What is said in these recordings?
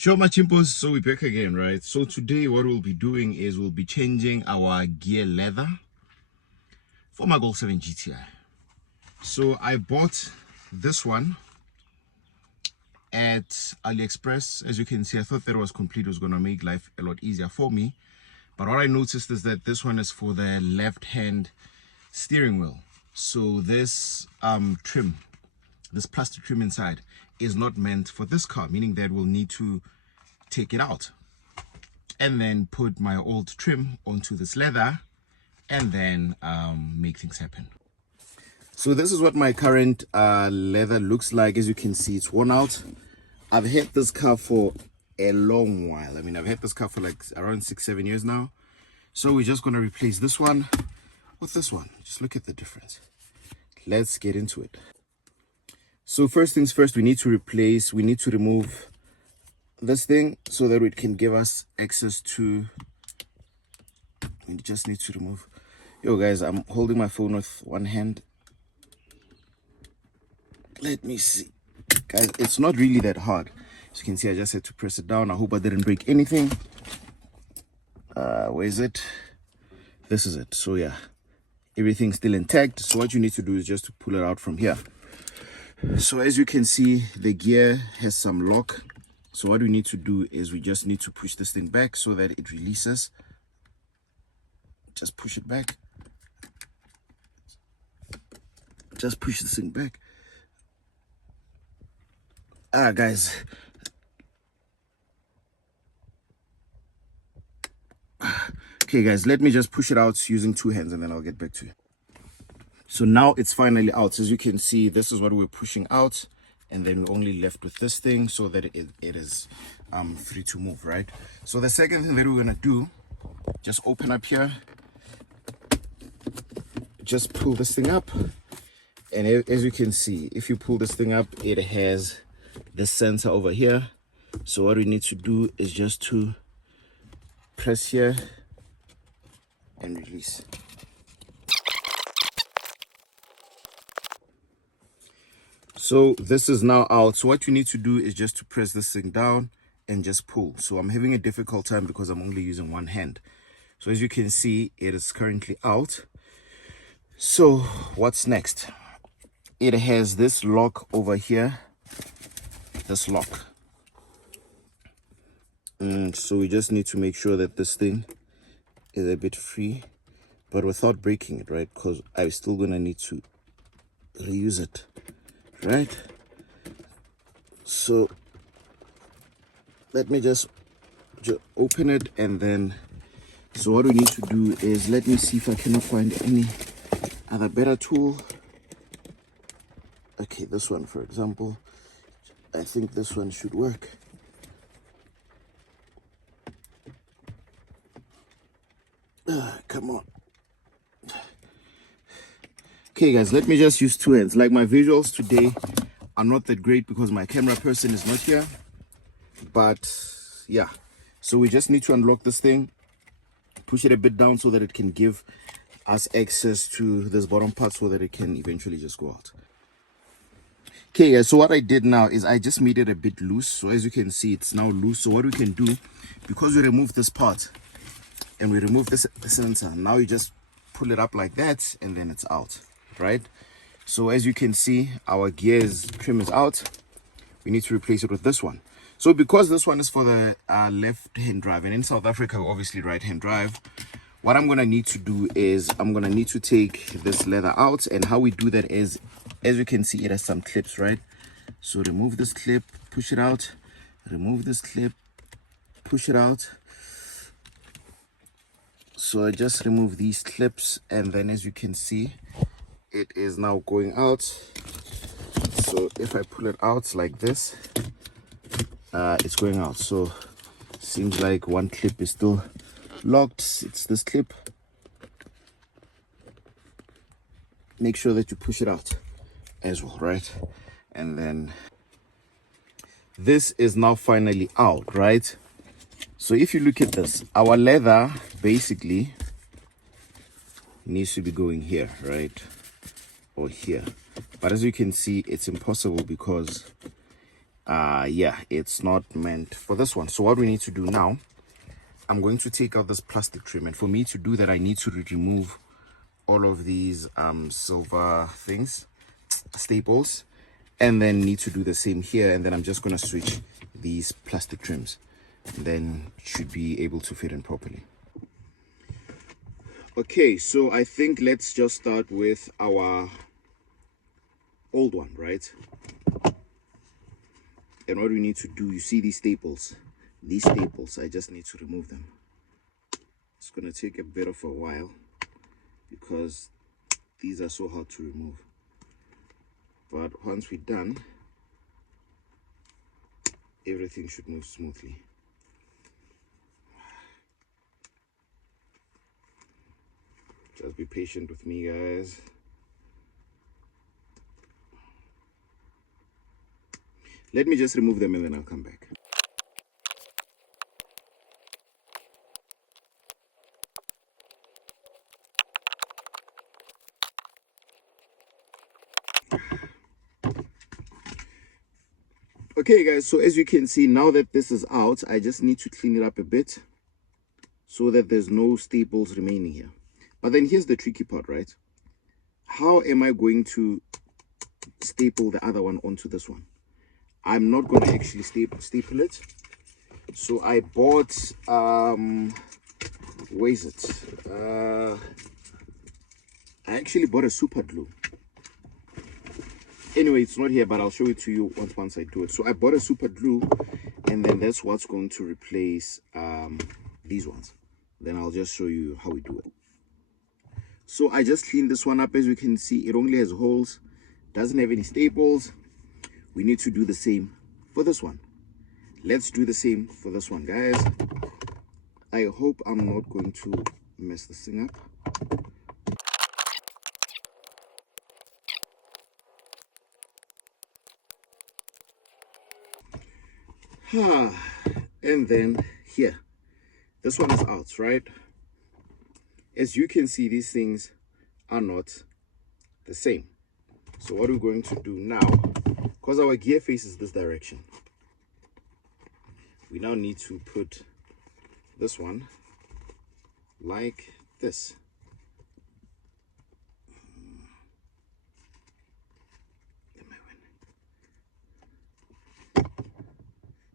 Sure, my chimpos, so we're back again, right? So today what we'll be doing is we'll be changing our gear leather for my Golf 7 GTI. So I bought this one at AliExpress. As you can see, I thought that it was complete. It was going to make life a lot easier for me. But what I noticed is that this one is for the left-hand steering wheel. So this trim, this plastic trim inside, is not meant for this car, meaning that we'll need to take it out and then put my old trim onto this leather and then make things happen. So this is what my current leather looks like. As you can see, it's worn out. I've had this car for a long while. I mean, I've had this car for like around 6-7 years now. So we're just going to replace this one with this one. Just look at the difference. Let's get into it. So first things first, we need to remove this thing so that it can give us access to, we just need to remove, yo guys, I'm holding my phone with one hand. Let me see. Guys, it's not really that hard. As you can see, I just had to press it down. I hope I didn't break anything. Where is it? This is it. So yeah, everything's still intact. So what you need to do is just to pull it out from here. So as you can see, the gear has some lock. So what we need to do is we just need to push this thing back so that it releases. Just push it back. Just push this thing back. Guys. Okay guys, let me just push it out using two hands and then I'll get back to you. So now it's finally out. As you can see, this is what we're pushing out, and then we're only left with this thing so that it is free to move, right? So the second thing that we're gonna do, just open up here, just pull this thing up, and as you can see, if you pull this thing up, it has this sensor over here. So what we need to do is just to press here and release. So this is now out. So what you need to do is just to press this thing down and just pull. So I'm having a difficult time because I'm only using one hand. So as you can see, it is currently out. So what's next? It has this lock over here, this lock. And so we just need to make sure that this thing is a bit free, but without breaking it, right? Because I'm still gonna need to reuse it. Right, so let me just open it, and then so what we need to do is, let me see if I cannot find any other better tool. Okay, this one for example, I think this one should work. Come on. Okay guys, let me just use two hands. Like, my visuals today are not that great because my camera person is not here, but yeah, so we just need to unlock this thing, push it a bit down so that it can give us access to this bottom part so that it can eventually just go out. Okay guys, so what I did now is I just made it a bit loose. So as you can see, it's now loose. So what we can do, because we remove this part and we remove this sensor, now you just pull it up like that and then it's out. Right, so as you can see, our gears trim is out. We need to replace it with this one. So because this one is for the left-hand drive, and in South Africa obviously right-hand drive, what I'm going to need to do is I'm going to need to take this leather out. And how we do that is, as you can see, it has some clips, right? So remove this clip, push it out, remove this clip, push it out. So I just remove these clips, and then as you can see, it is now going out. So if I pull it out like this, it's going out. So seems like one clip is still locked. It's this clip. Make sure that you push it out as well, right? And then this is now finally out, right? So if you look at this, our leather basically needs to be going here, right? Or here. But as you can see, it's impossible because yeah, it's not meant for this one. So what we need to do now, I'm going to take out this plastic trim, and for me to do that I need to remove all of these silver things, staples, and then need to do the same here. And then I'm just going to switch these plastic trims, then it should be able to fit in properly. Okay, so I think let's just start with our old one, right? And what we need to do, you see these staples, I just need to remove them. It's going to take a bit of a while because these are so hard to remove. But once we're done, everything should move smoothly. Just be patient with me, guys. Let me just remove them and then I'll come back. Okay guys, so as you can see, now that this is out, I just need to clean it up a bit so that there's no staples remaining here. But then here's the tricky part, right? How am I going to staple the other one onto this one? I'm not going to actually staple it. So I bought where is it? I actually bought a super glue. Anyway, it's not here, but I'll show it to you once I do it. So I bought a super glue, and then that's what's going to replace these ones. Then I'll just show you how we do it. So I just cleaned this one up. As you can see, it only has holes, doesn't have any staples. We need to do the same for this one. Let's do the same for this one, guys. I hope I'm not going to mess this thing up. And then here, this one is out, right? As you can see, these things are not the same. So what we're going to do now, because our gear faces this direction, we now need to put this one like this.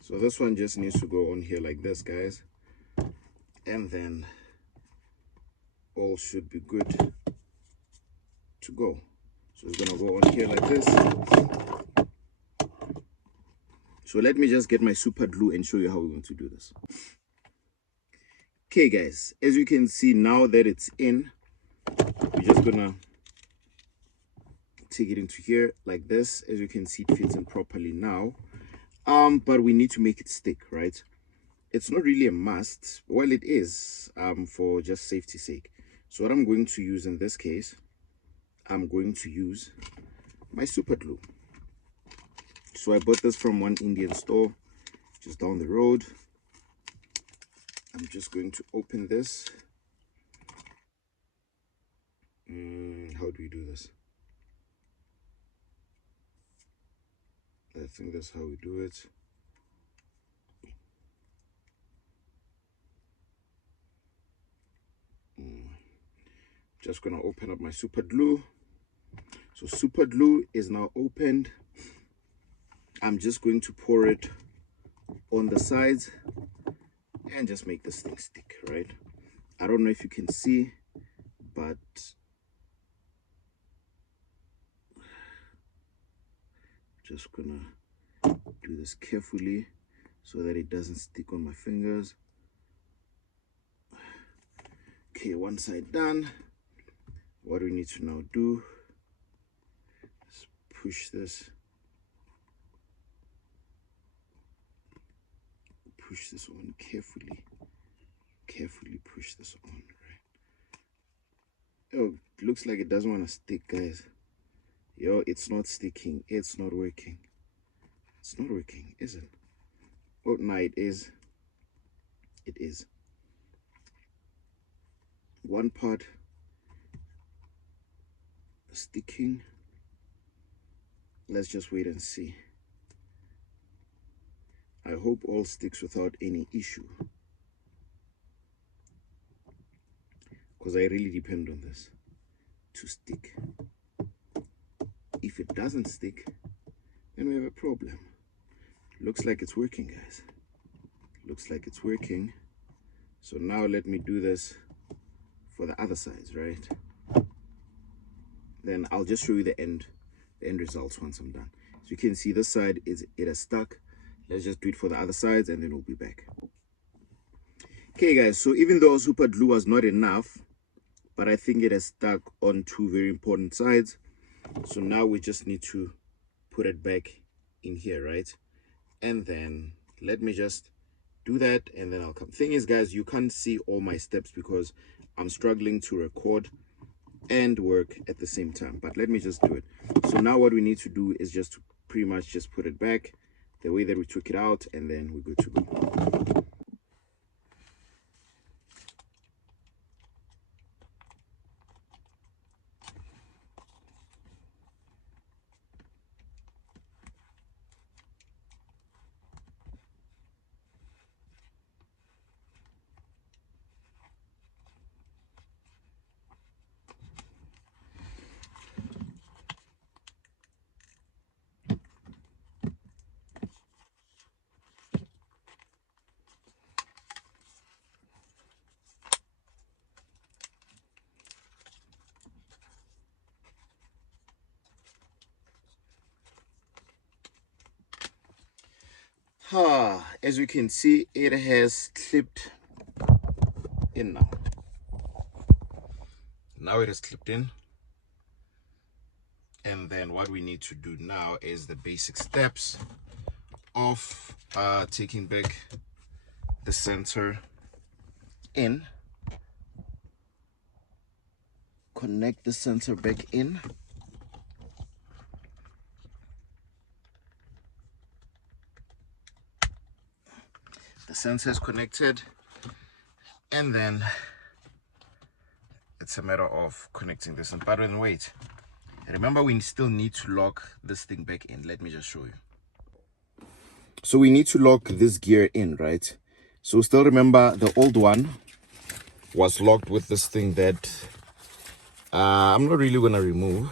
So this one just needs to go on here like this, guys, and then all should be good to go. So it's gonna go on here like this. So let me just get my super glue and show you how we're going to do this. Okay guys, as you can see, now that it's in, we're just gonna take it into here like this. As you can see, it fits in properly now. But we need to make it stick, right? It's not really a must. Well, it is for just safety's sake. So what I'm going to use in this case, I'm going to use my super glue. So I bought this from one Indian store just down the road. I'm just going to open this. How do we do this? I think that's how we do it. Just gonna open up my super glue. So super glue is now opened. I'm just going to pour it on the sides and just make this thing stick, right? I don't know if you can see, but just gonna do this carefully so that it doesn't stick on my fingers. Okay, one side done. What we need to now do is push this on carefully push this on, right? Oh, it looks like it doesn't want to stick, guys. Yo, it's not sticking. It's not working. It's not working, is it? Oh no, it is. It is. One part sticking. Let's just wait and see. I hope all sticks without any issue, because I really depend on this to stick. If it doesn't stick, then we have a problem. Looks like it's working, guys. Looks like it's working. So now let me do this for the other sides, right? Then I'll just show you the end results once I'm done. So you can see this side it has stuck. Let's just do it for the other sides and then we'll be back. Okay guys, so even though super glue was not enough, but I think it has stuck on two very important sides. So now we just need to put it back in here, right? And then let me just do that and then I'll come. Thing is, guys, you can't see all my steps because I'm struggling to record and work at the same time, but let me just do it. So now what we need to do is just pretty much just put it back the way that we took it out, and then we're good to go. As you can see, it has clipped in now. Now it has clipped in. And then what we need to do now is the basic steps of taking back the center in. Connect the sensor back in. The sensor is connected, and then it's a matter of connecting this. And by the way, wait, remember we still need to lock this thing back in. Let me just show you. So we need to lock this gear in, right? So still remember the old one was locked with this thing that I'm not really gonna remove.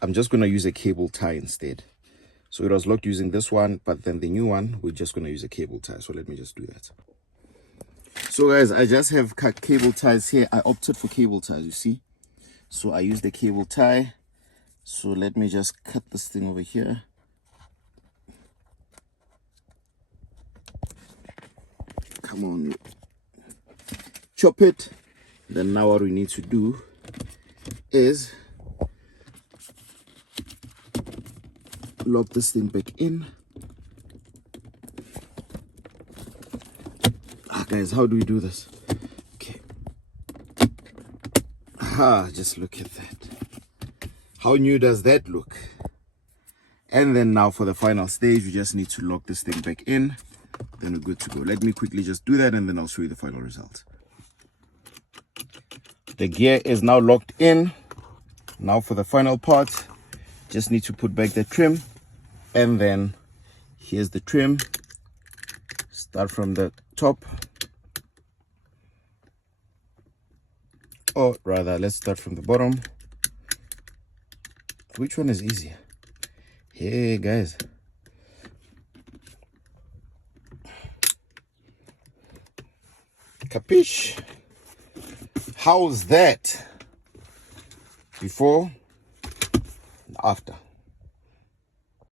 I'm just gonna use a cable tie instead. So it was locked using this one, but then the new one, we're just gonna use a cable tie. So let me just do that. So guys, I just have cut cable ties here. I opted for cable ties, you see. So I use the cable tie. So let me just cut this thing over here. Come on, chop it. Then now what we need to do is lock this thing back in. Guys, how do we do this? Okay. Just look at that. How new does that look? And then now for the final stage, we just need to lock this thing back in. Then we're good to go. Let me quickly just do that and then I'll show you the final result. The gear is now locked in. Now for the final part, just need to put back the trim. And then here's the trim. Start from the top. Or rather, let's start from the bottom. Which one is easier? Hey guys. Capiche? How's that? Before and after.